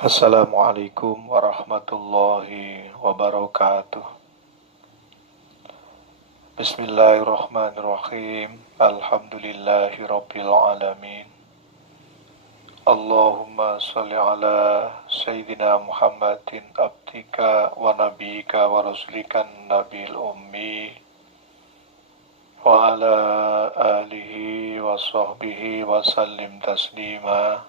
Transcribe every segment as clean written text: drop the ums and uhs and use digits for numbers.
Assalamualaikum warahmatullahi wabarakatuh. Bismillahirrahmanirrahim. Alhamdulillahi rabbil alamin. Allahumma salli ala Sayyidina Muhammadin abdika wa nabiyika wa rasulikan nabil ummi wa ala alihi wa sahbihi wa sallim taslima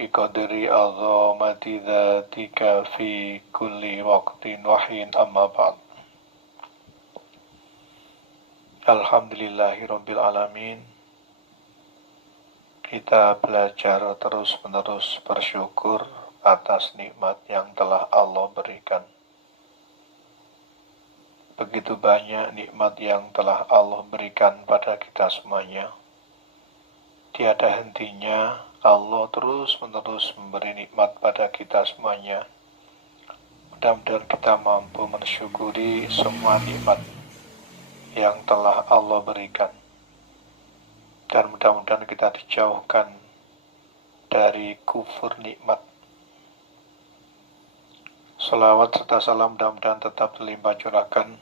biqadri azamati dzatika fi kulli waqtin wahin amma ba'd. Alhamdulillahirabbil alamin. Kita belajar terus-menerus bersyukur atas nikmat yang telah Allah berikan. Begitu banyak nikmat yang telah Allah berikan pada kita semuanya. Tiada hentinya Allah terus-menerus memberi nikmat pada kita semuanya. Mudah-mudahan kita mampu mensyukuri semua nikmat yang telah Allah berikan. Dan mudah-mudahan kita dijauhkan dari kufur nikmat. Salawat serta salam mudah-mudahan tetap terlimpah curahkan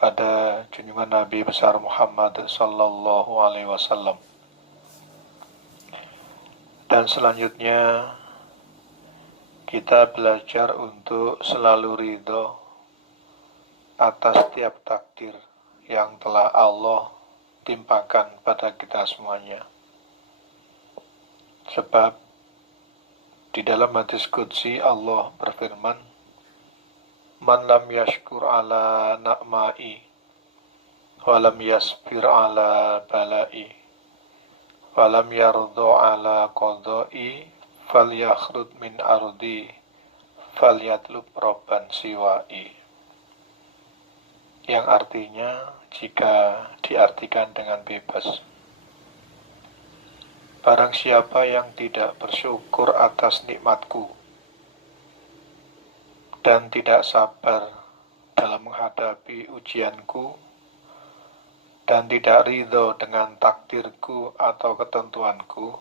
pada junjungan Nabi besar Muhammad sallallahu alaihi wasallam. Dan selanjutnya kita belajar untuk selalu ridho atas setiap takdir yang telah Allah timpakan pada kita semuanya. Sebab di dalam hadis qudsi Allah berfirman, "Man lam yashkur ala na'mai wa lam yasbir ala balai wa lam yardo ala qadai falyakhrud min ardi falyatlub robban siwai." Yang artinya, jika diartikan dengan bebas, barang siapa yang tidak bersyukur atas nikmatku dan tidak sabar dalam menghadapi ujianku dan tidak ridho dengan takdirku atau ketentuanku,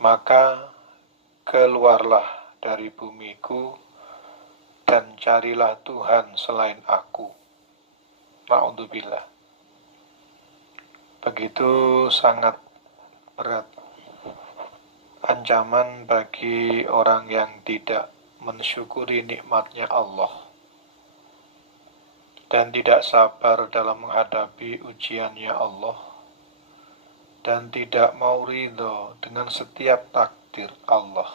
maka keluarlah dari bumiku dan carilah Tuhan selain aku. Na'udzubillah. Begitu sangat berat ancaman bagi orang yang tidak mensyukuri nikmatnya Allah dan tidak sabar dalam menghadapi ujiannya Allah dan tidak mau ridho dengan setiap takdir Allah.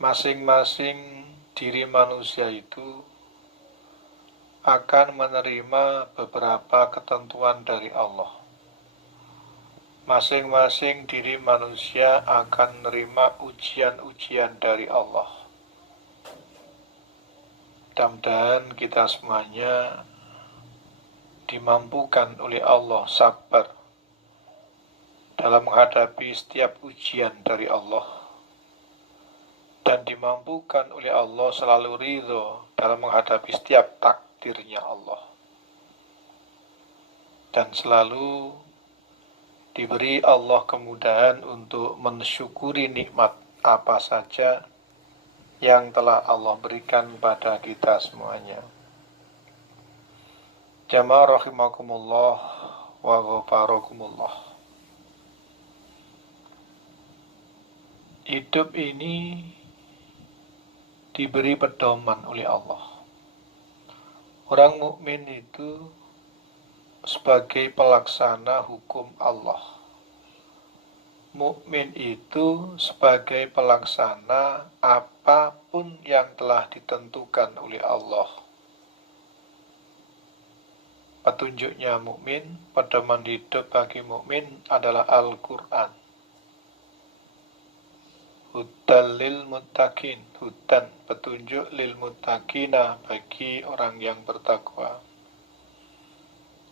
Masing-masing diri manusia itu akan menerima beberapa ketentuan dari Allah. Masing-masing diri manusia akan menerima ujian-ujian dari Allah. Mudah-mudahan kita semuanya dimampukan oleh Allah sabar dalam menghadapi setiap ujian dari Allah, dan dimampukan oleh Allah selalu ridho dalam menghadapi setiap takdirnya Allah, dan selalu diberi Allah kemudahan untuk mensyukuri nikmat apa saja yang telah Allah berikan pada kita semuanya. Jamaah rahimakumullah wa ghafarakumullah. Hidup ini diberi pedoman oleh Allah. Orang mukmin itu sebagai pelaksana hukum Allah. Mukmin itu sebagai pelaksana apapun yang telah ditentukan oleh Allah. Petunjuknya mukmin, pedoman hidup bagi mukmin adalah Al-Quran. Hudan lil muttaqin, hudan petunjuk lil muttaqina bagi orang yang bertakwa.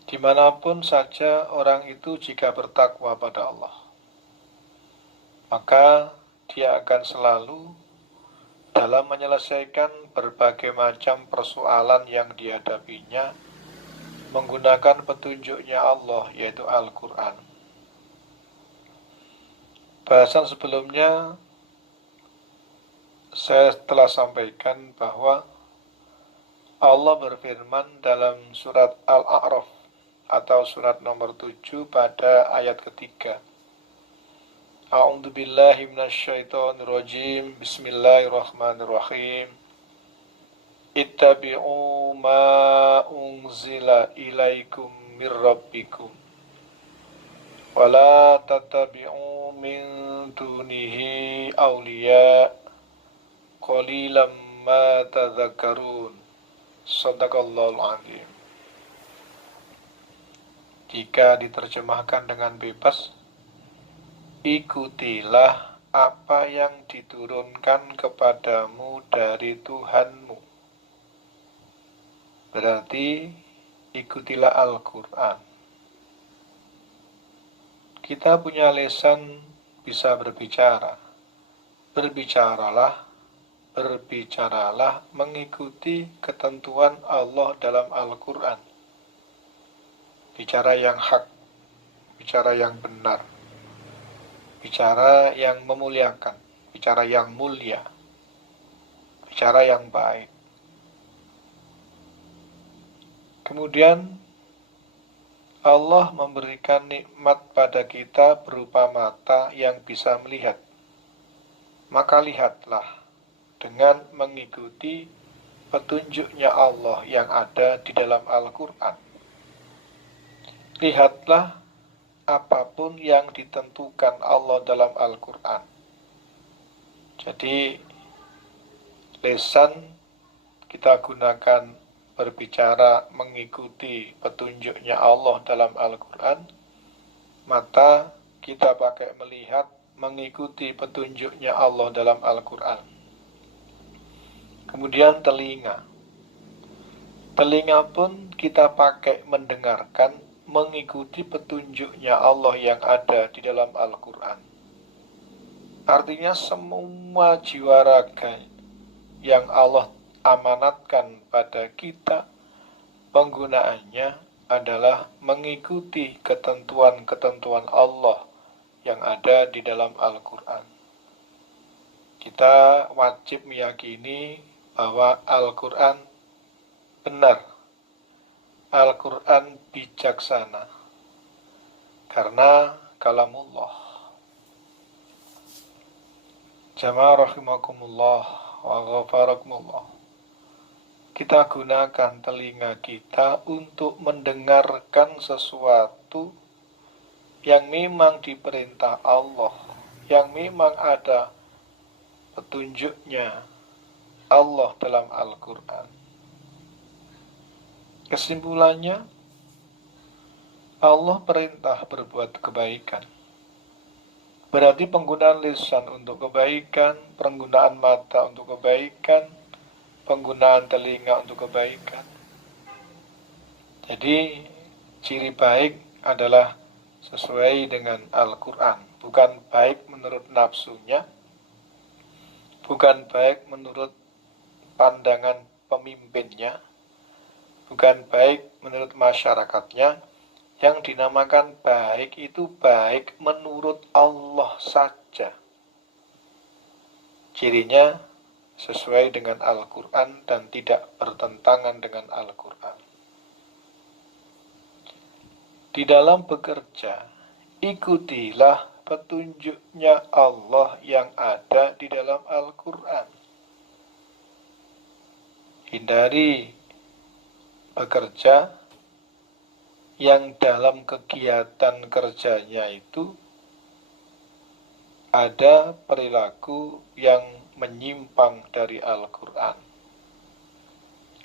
Dimanapun saja orang itu jika bertakwa pada Allah, maka dia akan selalu dalam menyelesaikan berbagai macam persoalan yang dihadapinya menggunakan petunjuknya Allah, yaitu Al-Quran. Bahasan sebelumnya saya telah sampaikan bahwa Allah berfirman dalam surat Al-A'raf atau surat nomor 7 pada ayat ketiga. A'udzu billahi minasyaitonir rajim. Bismillahirrahmanirrahim. Ittabi'u ma unzila ilaikum mir rabbikum wa la tattabi'u min dunihi awliya qalilan ma tadhakkarun. Shadaqallahul azim. Jika diterjemahkan dengan bebas, ikutilah apa yang diturunkan kepadamu dari Tuhanmu. Berarti ikutilah Al-Quran. Kita punya lisan bisa berbicara. Berbicaralah mengikuti ketentuan Allah dalam Al-Quran. Bicara yang hak, bicara yang benar, bicara yang memuliakan, bicara yang mulia, bicara yang baik. Kemudian Allah memberikan nikmat pada kita berupa mata yang bisa melihat. Maka lihatlah dengan mengikuti petunjuknya Allah yang ada di dalam Al-Quran. Lihatlah apapun yang ditentukan Allah dalam Al-Quran. Jadi, lisan kita gunakan berbicara mengikuti petunjuknya Allah dalam Al-Quran. Mata kita pakai melihat mengikuti petunjuknya Allah dalam Al-Quran. Kemudian telinga pun kita pakai mendengarkan mengikuti petunjuknya Allah yang ada di dalam Al-Quran. Artinya semua jiwa raga yang Allah amanatkan pada kita, penggunaannya adalah mengikuti ketentuan-ketentuan Allah yang ada di dalam Al-Quran. Kita wajib meyakini bahwa Al-Quran benar, Al-Quran bijaksana, karena kalamullah. Jamaah rahimakumullah wa ghafarakumullah. Kita gunakan telinga kita untuk mendengarkan sesuatu yang memang diperintah Allah, yang memang ada petunjuknya Allah dalam Al-Quran. Kesimpulannya, Allah perintah berbuat kebaikan. Berarti penggunaan lisan untuk kebaikan, penggunaan mata untuk kebaikan, penggunaan telinga untuk kebaikan. Jadi, ciri baik adalah sesuai dengan Al-Quran. Bukan baik menurut nafsunya, bukan baik menurut pandangan pemimpinnya, bukan baik menurut masyarakatnya. Yang dinamakan baik itu baik menurut Allah saja. Cirinya sesuai dengan Al-Quran dan tidak bertentangan dengan Al-Quran. Di dalam bekerja, ikutilah petunjuknya Allah yang ada di dalam Al-Quran. Hindari bekerja yang dalam kegiatan kerjanya itu ada perilaku yang menyimpang dari Al-Quran.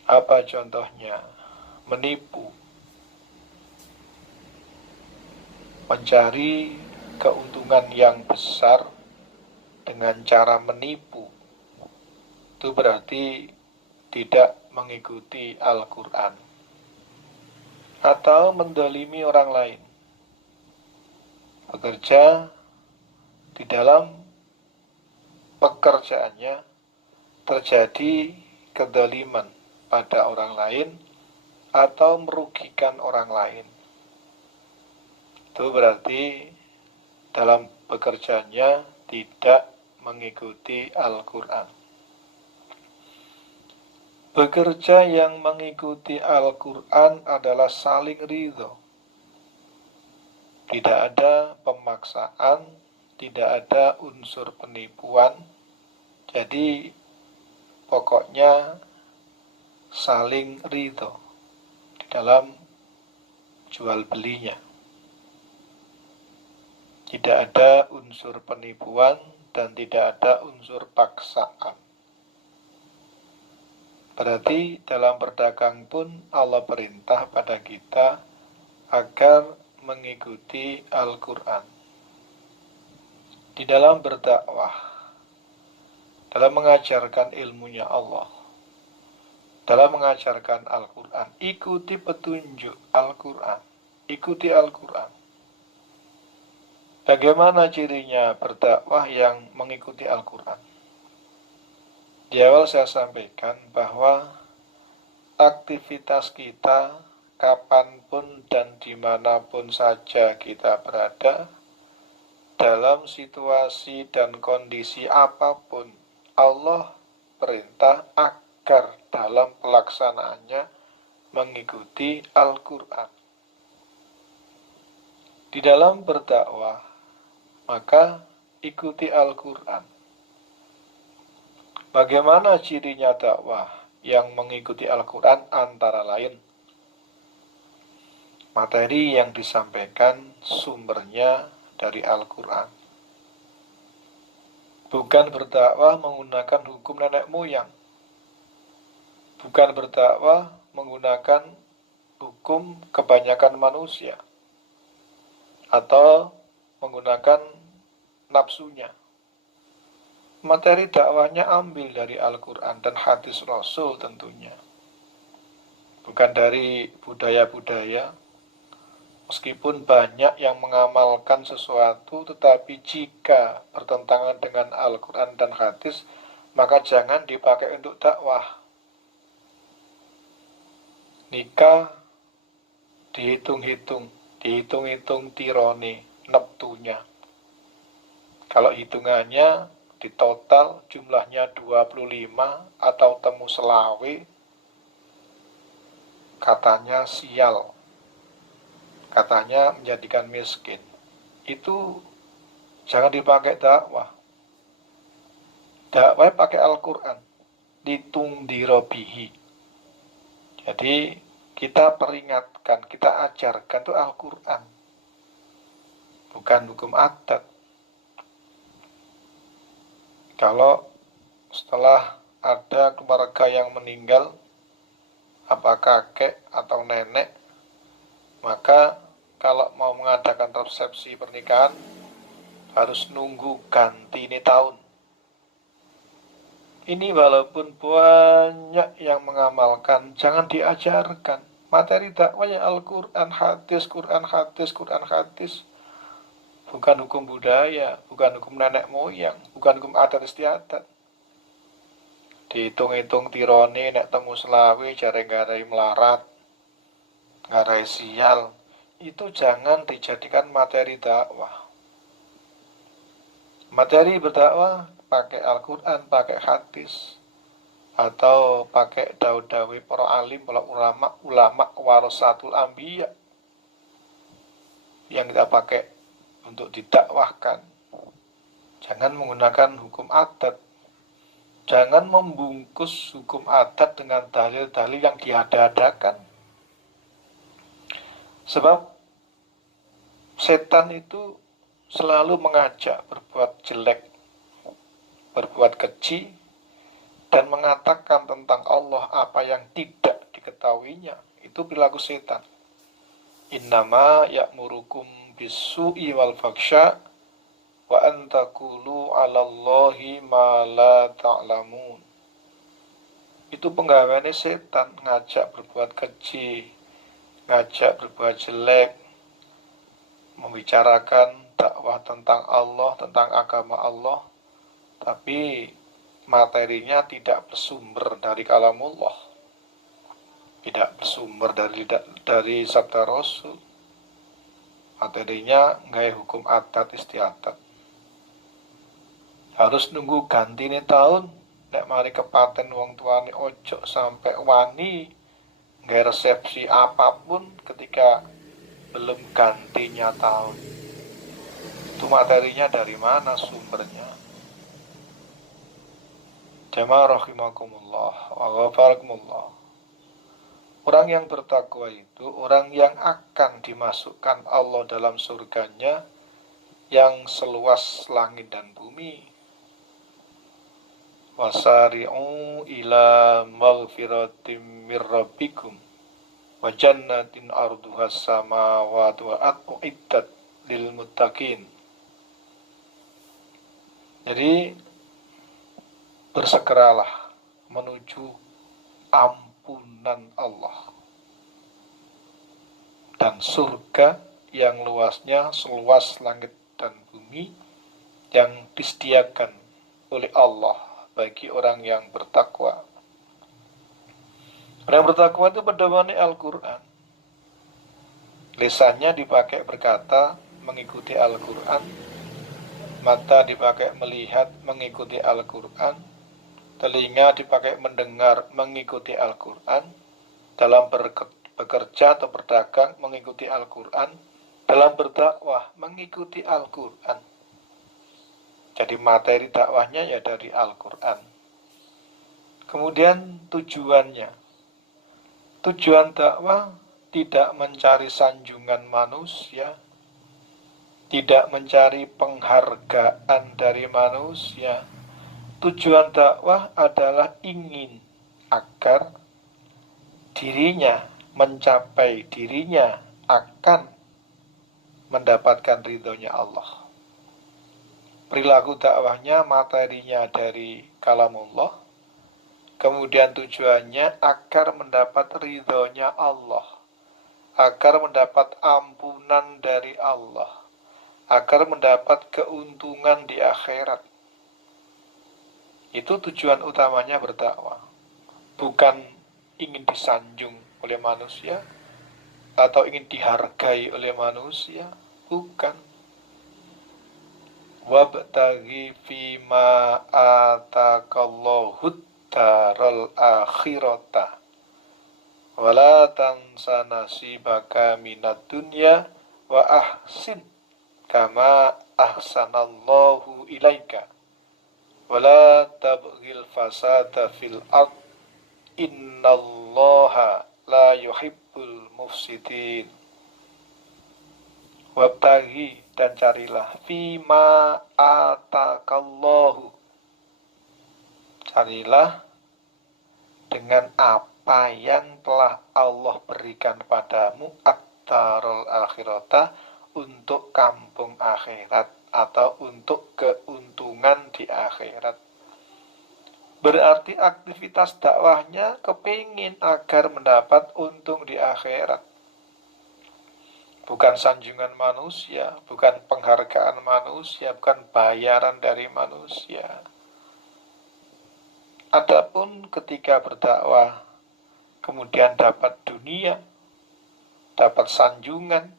Apa contohnya? Menipu, mencari keuntungan yang besar dengan cara menipu. Itu berarti tidak mengikuti Al-Quran. Atau mendolimi orang lain. Bekerja di dalam pekerjaannya terjadi kedoliman pada orang lain atau merugikan orang lain. Itu berarti dalam bekerjanya tidak mengikuti Al-Quran. Bekerja yang mengikuti Al-Quran adalah saling ridho. Tidak ada pemaksaan, tidak ada unsur penipuan. Jadi pokoknya saling ridho di dalam jual belinya. Tidak ada unsur penipuan dan tidak ada unsur paksaan. Berarti dalam berdagang pun Allah perintah pada kita agar mengikuti Al-Quran. Di dalam berdakwah, dalam mengajarkan ilmunya Allah, dalam mengajarkan Al-Quran, ikuti petunjuk Al-Quran, ikuti Al-Quran. Bagaimana cirinya berdakwah yang mengikuti Al-Quran? Di awal saya sampaikan bahwa aktivitas kita kapanpun dan dimanapun saja kita berada, dalam situasi dan kondisi apapun, Allah perintah agar dalam pelaksanaannya mengikuti Al-Quran. Di dalam berdakwah, maka ikuti Al-Quran. Bagaimana cirinya dakwah yang mengikuti Al-Quran? Antara lain, materi yang disampaikan sumbernya dari Al-Quran. Bukan berdakwah menggunakan hukum nenek moyang. Bukan berdakwah menggunakan hukum kebanyakan manusia. Atau menggunakan nafsunya. Materi dakwahnya ambil dari Al-Quran dan hadis Rasul tentunya. Bukan dari budaya-budaya. Meskipun banyak yang mengamalkan sesuatu, tetapi jika bertentangan dengan Al-Quran dan hadis, maka jangan dipakai untuk dakwah. Nikah dihitung-hitung tirone, neptunya. Kalau hitungannya di total jumlahnya 25 atau temu selawe, katanya sial, katanya menjadikan miskin. Itu jangan dipakai dakwah. Dakwah pakai Al-Quran, ditungdirobihi. Jadi kita peringatkan, kita ajarkan itu Al-Quran, bukan hukum adat. Kalau setelah ada keluarga yang meninggal, apa kakek atau nenek, maka kalau mau mengadakan resepsi pernikahan harus nunggu ganti ini tahun. Ini walaupun banyak yang mengamalkan, jangan diajarkan. Materi dakwahnya Al-Quran, hadis, Quran, hadis, Quran, hadis. Bukan hukum budaya, bukan hukum nenek moyang, bukan hukum adat istiadat. Dihitung-hitung tirone, nek temu selawe, jare ngarai melarat, ngarai sial. Itu jangan dijadikan materi dakwah. Materi berdakwah pakai Al-Quran, pakai hadis, atau pakai daud-dawi para alim, para ulama warasatul anbiya yang kita pakai untuk didakwahkan. Jangan menggunakan hukum adat. Jangan membungkus hukum adat dengan dalil-dalil yang diada-adakan. Sebab setan itu selalu mengajak berbuat jelek, berbuat keji, dan mengatakan tentang Allah apa yang tidak diketahuinya. Itu perilaku setan. Innama ya'murukum bisu'i wal faksha wa antakulu 'alallahi ma la ta'lamun. Itu penggaweane setan, ngajak berbuat keji, ngajak berbuat jelek, membicarakan dakwah tentang Allah, tentang agama Allah, tapi materinya tidak bersumber dari kalamullah, tidak bersumber dari sabda Rasul. Materinya gaya hukum adat istiadat. Harus nunggu gantine tahun, nek mari kepaten wong tuane ojo sampai wani nggak resepsi apapun ketika belum gantinya tahun. Itu materinya dari mana sumbernya? Jamaah rahimakumullah wa ghafarakumullah. Orang yang bertakwa itu orang yang akan dimasukkan Allah dalam surganya yang seluas langit dan bumi. Wasari'u ila maghfiratim mir rabbikum wa jannatin arduhas samawati wal ardu uiddat lil muttaqin. Jadi bersegeralah menuju ampunan Allah dan surga yang luasnya seluas langit dan bumi yang disediakan oleh Allah bagi orang yang bertakwa. Orang yang bertakwa itu pedomani Al-Quran. Lisannya dipakai berkata mengikuti Al-Quran, mata dipakai melihat mengikuti Al-Quran, telinga dipakai mendengar mengikuti Al-Quran, dalam bekerja atau berdagang mengikuti Al-Quran, dalam berdakwah mengikuti Al-Quran. Jadi materi dakwahnya ya dari Al-Quran. Kemudian tujuannya. Tujuan dakwah tidak mencari sanjungan manusia, tidak mencari penghargaan dari manusia. Tujuan dakwah adalah ingin agar dirinya mencapai dirinya akan mendapatkan ridhonya Allah. Perilaku dakwahnya materinya dari kalamullah, kemudian tujuannya agar mendapat ridhonya Allah, agar mendapat ampunan dari Allah, agar mendapat keuntungan di akhirat. Itu tujuan utamanya berdakwah. Bukan ingin disanjung oleh manusia atau ingin dihargai oleh manusia, bukan. Wabtaghi fima atakallahu daral akhirata wala tansa nasibaka minad dunya wa ahsin kama ahsanallahu ilaika wala tabghil fasada fil ard innallaha la yuhibbul mufsidin. Wabtaghi, dan carilah, fima atakallahu, carilah dengan apa yang telah Allah berikan padamu, ad-darul akhirata, untuk kampung akhirat atau untuk keuntungan di akhirat. Berarti aktivitas dakwahnya kepingin agar mendapat untung di akhirat. Bukan sanjungan manusia, bukan penghargaan manusia, bukan bayaran dari manusia. Adapun ketika berdakwah, kemudian dapat dunia, dapat sanjungan,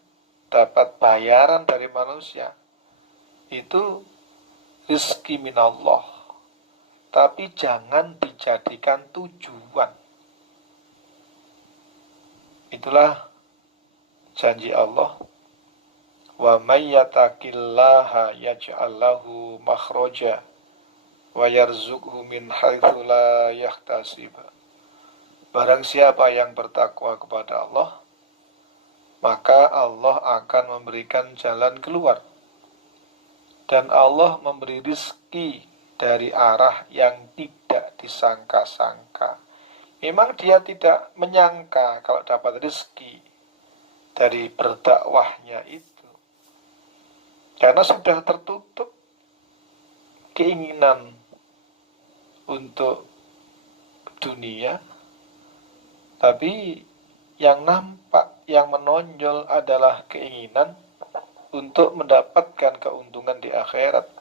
dapat bayaran dari manusia, itu rizki minallah. Tapi jangan dijadikan tujuan. Itulah janji Allah, wa may yattaqillaha yaj'al lahu makhraja wa yarzuqhu min haitsu la yahtasib. Barang siapa yang bertakwa kepada Allah, maka Allah akan memberikan jalan keluar, dan Allah memberi rizki dari arah yang tidak disangka-sangka. Memang dia tidak menyangka kalau dapat rizki dari berdakwahnya itu, karena sudah tertutup keinginan untuk dunia. Tapi yang nampak, yang menonjol adalah keinginan untuk mendapatkan keuntungan di akhirat.